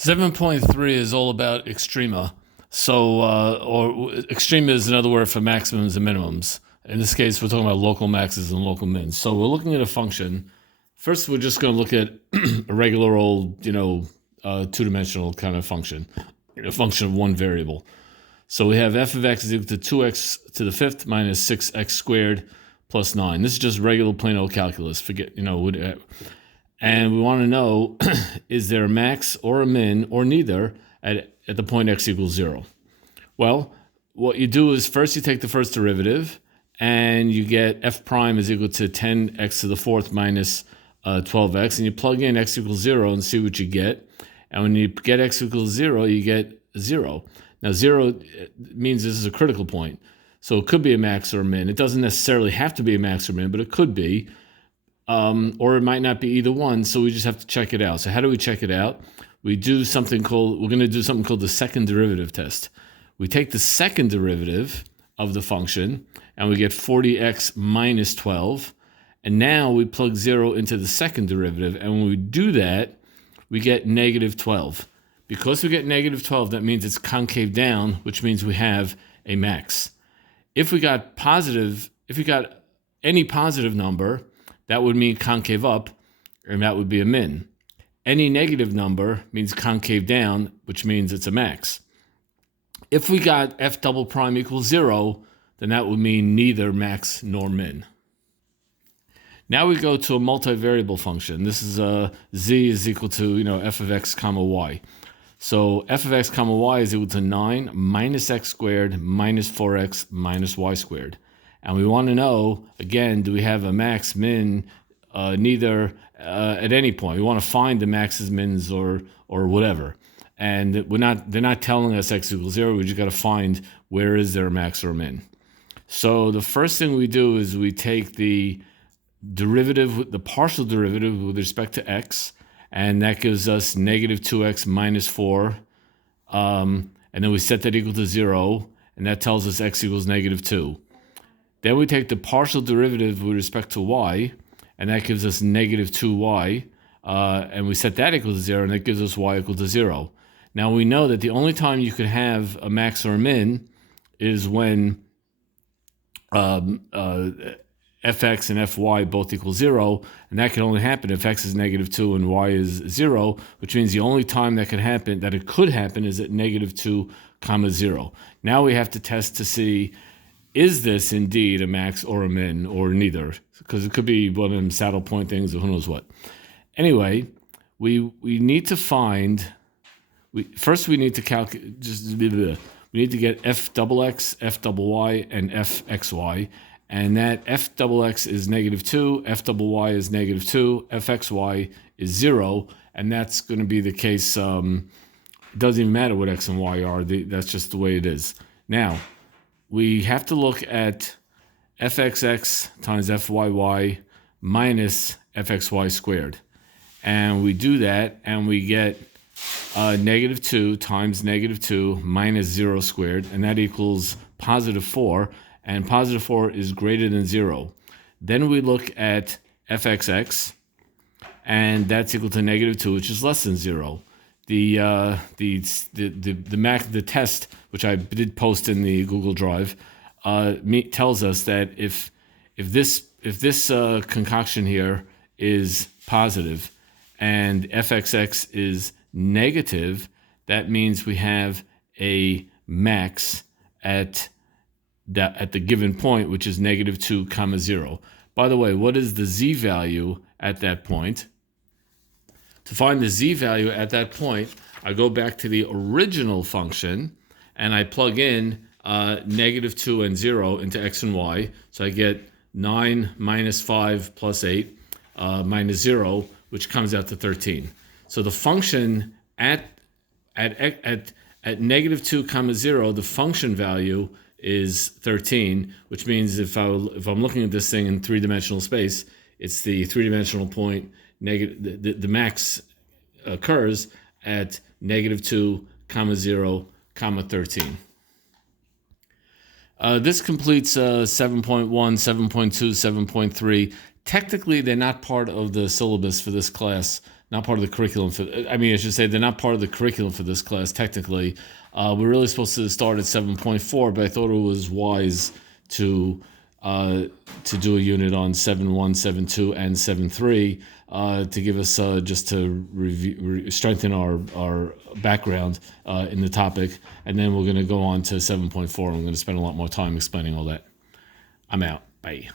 7.3 is all about extrema. Or extrema is another word for maximums and minimums. In this case, we're talking about local maxes and local mins. So we're looking at a function. First, we're just going to look at a regular old, two-dimensional kind of function, a function of one variable. So we have f of x is equal to 2x to the fifth minus 6x squared plus 9. This is just regular plain old calculus. And we want to know, is there a max or a min or neither at the point x equals 0? Well, what you do is first you take the first derivative and you get f prime is equal to 10x to the fourth minus 12x, and you plug in x equals 0 and see what you get. And when you get x equals 0, you get 0. Now 0 means this is a critical point. So it could be a max or a min. It doesn't necessarily have to be a max or min, but it could be. Or it might not be either one, so we just have to check it out. So how do we check it out? We're going to do something called the second derivative test. We take the second derivative of the function, and we get 40x minus 12. And now we plug 0 into the second derivative, and when we do that, we get negative 12. Because we get negative 12, that means it's concave down, which means we have a max. If we got any positive number, that would mean concave up, and that would be a min. Any negative number means concave down, which means it's a max. If we got f double prime equals 0, then that would mean neither max nor min. Now we go to a multivariable function. This is z is equal to f of x comma y. So f of x comma y is equal to 9 minus x squared minus 4x minus y squared. And we want to know, again, do we have a max, min, neither at any point? We want to find the maxes, mins, or whatever. And they're not telling us x equals 0. We just got to find where is there a max or a min. So the first thing we do is we take the derivative, the partial derivative with respect to x, and that gives us negative 2x minus 4. And then we set that equal to 0, and that tells us x equals negative 2. Then we take the partial derivative with respect to y, and that gives us negative 2y, and we set that equal to 0, and that gives us y equal to 0. Now we know that the only time you could have a max or a min is when fx and fy both equal 0, and that can only happen if x is negative 2 and y is 0, which means the only time that it could happen is at negative 2 comma 0. Now we have to test to see, is this indeed a max or a min or neither? Because it could be one of them saddle point things or who knows what. Anyway, we need to find. First we need to calculate. We need to get f double x, f double y, and f xy, and that f double x is negative 2, f double y is negative 2, f xy is 0, and that's going to be the case. It doesn't even matter what x and y are. That's just the way it is. Now, we have to look at fxx times fyy minus fxy squared. And we do that, and we get negative 2 times negative 2 minus 0 squared, and that equals positive 4, and positive 4 is greater than 0. Then we look at fxx, and that's equal to negative 2, which is less than 0. The test, which I did post in the Google Drive, tells us that if this concoction here is positive and fxx is negative, that means we have a max at the given point, which is negative 2 comma 0. By the way, what is the z value at that point? To find the z value at that point, I go back to the original function and I plug in negative 2 and 0 into x and y. So I get 9 minus 5 plus 8 minus 0, which comes out to 13. So the function at negative 2 comma 0, the function value is 13, which means if I'm looking at this thing in three-dimensional space, it's the three-dimensional point. The max occurs at negative 2 comma 0 comma 13. This completes 7.1, 7.2, 7.3. Technically, they're not part of the syllabus for this class, not part of the curriculum for. I mean, I should say they're not part of the curriculum for this class. Technically, we're really supposed to start at 7.4, but I thought it was wise to do a unit on 7.1, 7.2, and 7.3 to give us just to strengthen our background in the topic, and then we're going to go on to 7.4. I'm going to spend a lot more time explaining all that. I'm out. Bye.